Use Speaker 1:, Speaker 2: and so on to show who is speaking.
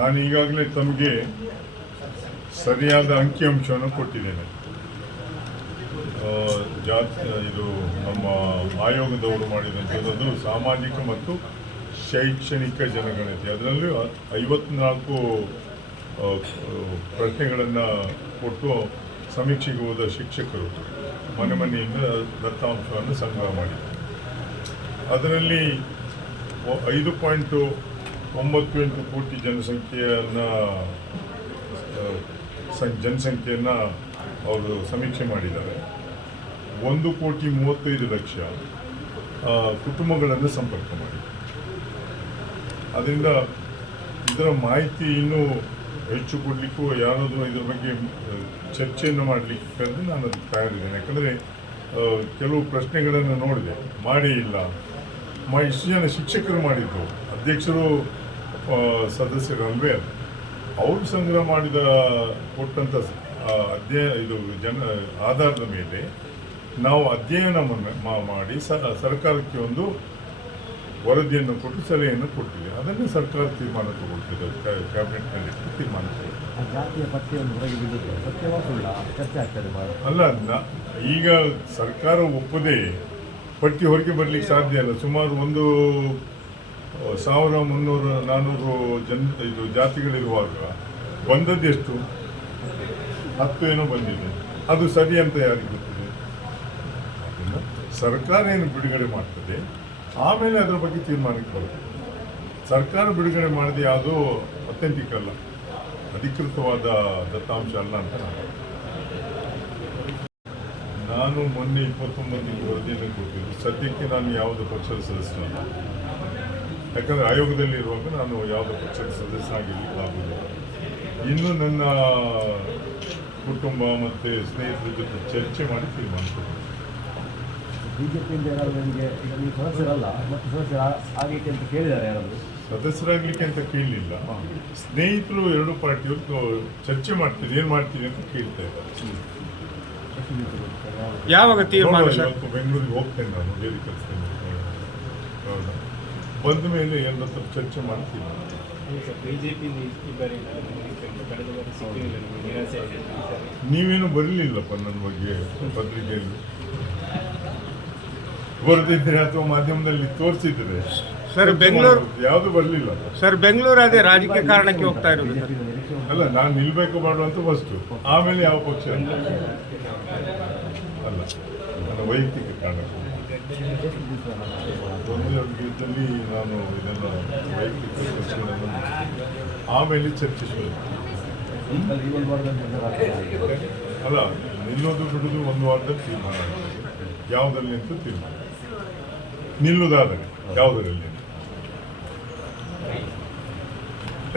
Speaker 1: ನಾನು ಈಗಾಗಲೇ ತಮಗೆ ಸರಿಯಾದ ಅಂಕಿಅಂಶವನ್ನು ಕೊಟ್ಟಿದ್ದೇನೆ. ಜಾತಿ ಇದು ನಮ್ಮ ಆಯೋಗದವರು ಮಾಡಿದಂಥದ್ದು ಸಾಮಾಜಿಕ ಮತ್ತು ಶೈಕ್ಷಣಿಕ ಜನಗಣತಿ. ಅದರಲ್ಲಿ ಐವತ್ನಾಲ್ಕು ಪ್ರಶ್ನೆಗಳನ್ನು ಕೊಟ್ಟು ಸಮೀಕ್ಷೆಗೆ ಹೋದ ಶಿಕ್ಷಕರು ಮನೆ ಮನೆಯಿಂದ ದತ್ತಾಂಶವನ್ನು ಸಂಗ್ರಹ ಮಾಡಿದ್ದಾರೆ. ಅದರಲ್ಲಿ ಐದು ಪಾಯಿಂಟು ಒಂಬತ್ತು ಎಂಟು ಕೋಟಿ ಜನಸಂಖ್ಯೆಯನ್ನು ಜನಸಂಖ್ಯೆಯನ್ನು ಅವರು ಸಮೀಕ್ಷೆ ಮಾಡಿದ್ದಾರೆ. ಒಂದು ಕೋಟಿ ಮೂವತ್ತೈದು ಲಕ್ಷ ಕುಟುಂಬಗಳನ್ನು ಸಂಪರ್ಕ ಮಾಡಿ ಅದರಿಂದ ಇದರ ಮಾಹಿತಿ ಇನ್ನೂ ಹೆಚ್ಚು ಕೊಡಲಿಕ್ಕೂ ಯಾರಾದರೂ ಇದರ ಬಗ್ಗೆ ಚರ್ಚೆಯನ್ನು ಮಾಡಲಿಕ್ಕೆ ನಾನು ಅದಕ್ಕೆ ತಯಾರಿದ್ದೇನೆ. ಯಾಕಂದರೆ ಕೆಲವು ಪ್ರಶ್ನೆಗಳನ್ನು ನೋಡಿದೆ. ಮಾಡೇ ಇಲ್ಲ. ಮಾ, ಇಷ್ಟು ಜನ ಶಿಕ್ಷಕರು ಮಾಡಿದ್ದು ಅಧ್ಯಕ್ಷರು ಸದಸ್ಯರು ಅಲ್ವೇ ಅವರು ಸಂಗ್ರಹ ಮಾಡಿದ ಕೊಟ್ಟಂಥ ಅಧ್ಯಯನ ಅಧ್ಯಯ ಇದು ಜನ ಆಧಾರದ ಮೇಲೆ ನಾವು ಅಧ್ಯಯನವನ್ನು ಮಾಡಿ ಸ- ಸರ್ಕಾರಕ್ಕೆ ಒಂದು ವರದಿಯನ್ನು ಕೊಟ್ಟು ಸಲಹೆಯನ್ನು ಕೊಟ್ಟಿದೆ ಅದನ್ನೇ ಸರ್ಕಾರ ತೀರ್ಮಾನ ತಗೊಳ್ತಿದೆ. ಕ್ಯಾ- ಕ್ಯಾಬಿನೆಟ್ನಲ್ಲಿ ತೀರ್ಮಾನ ಅಲ್ಲ? ಈಗ ಸರ್ಕಾರ ಒಪ್ಪದೆ ಪಟ್ಟಿ ಹೊರಗೆ ಬರಲಿಕ್ಕೆ ಸಾಧ್ಯ ಇಲ್ಲ. ಸುಮಾರು ಒಂದು ಸಾವಿರ ಮುನ್ನೂರು ನಾನ್ನೂರು ಜನ, ಇದು ಜಾತಿಗಳಿರುವಾಗ ಬಂದದ್ದೆಷ್ಟು ಹತ್ತು ಏನೋ ಬಂದಿದೆ. ಅದು ಸರಿ ಅಂತ ಯಾರಿಗೆ ಗೊತ್ತಿದೆ? ಸರ್ಕಾರ ಏನು ಬಿಡುಗಡೆ ಮಾಡ್ತದೆ, ಆಮೇಲೆ ಅದರ ಬಗ್ಗೆ ತೀರ್ಮಾನಕ್ಕೆ ಬರುತ್ತೆ. ಸರ್ಕಾರ ಬಿಡುಗಡೆ ಮಾಡಿದ ಯಾವುದೋ ಅಥೆಂಟಿಕ್ ಅಲ್ಲ. ಅಧಿಕೃತವಾದ ದತ್ತಾಂಶ ಅಲ್ಲ ಅಂತ ನಾನು ನಾನು ಮೊನ್ನೆ ಇಪ್ಪತ್ತೊಂಬತ್ತು ವರದಿಯನ್ನು ಕೊಟ್ಟಿದ್ದು, ಸದ್ಯಕ್ಕೆ ನಾನು ಯಾವುದೇ ಪಕ್ಷದ ಸದಸ್ಯನಲ್ಲ. ಯಾಕಂದರೆ ಆಯೋಗದಲ್ಲಿ ಇರುವಾಗ ನಾನು ಯಾವುದೇ ಪಕ್ಷದ ಸದಸ್ಯನಾಗಿರಲಿಕ್ಕಾಗುವುದಿಲ್ಲ ಇನ್ನು ನನ್ನ ಕುಟುಂಬ ಮತ್ತು ಸ್ನೇಹಿತರ ಜೊತೆ ಚರ್ಚೆ ಮಾಡಿ ತೀರ್ಮಾನ.
Speaker 2: ಬಿಜೆಪಿಯಿಂದ ಯಾರಾದರೂ ನಿಮಗೆ ಈಗ ನೀವು ಸದಸ್ಯರಲ್ಲ ಮತ್ತು ಸದಸ್ಯರ ಆಗಲಿಕ್ಕೆ ಅಂತ ಕೇಳಿದ್ದಾರೆ ಯಾರಾದರೂ?
Speaker 1: ಸದಸ್ಯರಾಗಲಿಕ್ಕೆ ಅಂತ ಕೇಳಲಿಲ್ಲ. ಸ್ನೇಹಿತರು ಎರಡು ಪಾರ್ಟಿಯವರು ಚರ್ಚೆ ಮಾಡ್ತೀರಿ ಏನು ಮಾಡ್ತೀರಿ ಅಂತ ಕೇಳ್ತಾ ಇದ್ದಾರೆ.
Speaker 3: ಯಾವಾಗ ತೀರ್ಮಾನ
Speaker 1: ಬೆಂಗಳೂರಿಗೆ ಹೋಗ್ತೇನೆ ನಾನು ಬೇರೆ ಕೆಲಸ ಹೌದಾ? ಬಂದ ಮೇಲೆ ಎಲ್ಲರ ಹತ್ರ ಚರ್ಚೆ
Speaker 4: ಮಾಡ್ತೀವಿ.
Speaker 1: ನೀವೇನು ಬರಲಿಲ್ಲಪ್ಪ ನನ್ನ ಬಗ್ಗೆ ಪತ್ರಿಕೆಯಲ್ಲಿ? ಬರೆದಿದ್ರೆ ಅಥವಾ ಮಾಧ್ಯಮದಲ್ಲಿ ತೋರಿಸಿದ್ರೆ?
Speaker 3: ಸರ್ ಬೆಂಗಳೂರು
Speaker 1: ಯಾವುದು ಬರಲಿಲ್ಲ?
Speaker 3: ಸರ್ ಬೆಂಗಳೂರು ಅದೇ ರಾಜಕೀಯ ಕಾರಣಕ್ಕೆ ಹೋಗ್ತಾ ಇರೋದು.
Speaker 1: ಅಲ್ಲ ನಾನು ನಿಲ್ಬೇಕು ಮಾಡುವಂತ ಫಸ್ಟು ಆಮೇಲೆ ಯಾವ ಪಕ್ಷ? ಅಲ್ಲ. ವೈಯಕ್ತಿಕ ಕಾರಣ
Speaker 2: ಒಂದನೇ ನಾನು
Speaker 1: ಇದನ್ನು ವೈಯಕ್ತಿಕ ಪರಿಶೀಲನೆ ಆಮೇಲೆ ಚರ್ಚೆ ಶುರು
Speaker 2: ಈ ಒಂದು ವಾರದಲ್ಲಿ ನಿರ್ಧಾರ
Speaker 1: ಅಲ್ಲ, ನಿಲ್ಲೋದು ಬಿಡೋದು ಒಂದು ವಾರದಲ್ಲಿ ತೀರ್ಮಾನ. ಯಾವುದರಲ್ಲಿ ಅಂತ ತೀರ್ಮಾನ. ನಿಲ್ಲುವುದಾದರೆ ಯಾವುದರಲ್ಲಿ?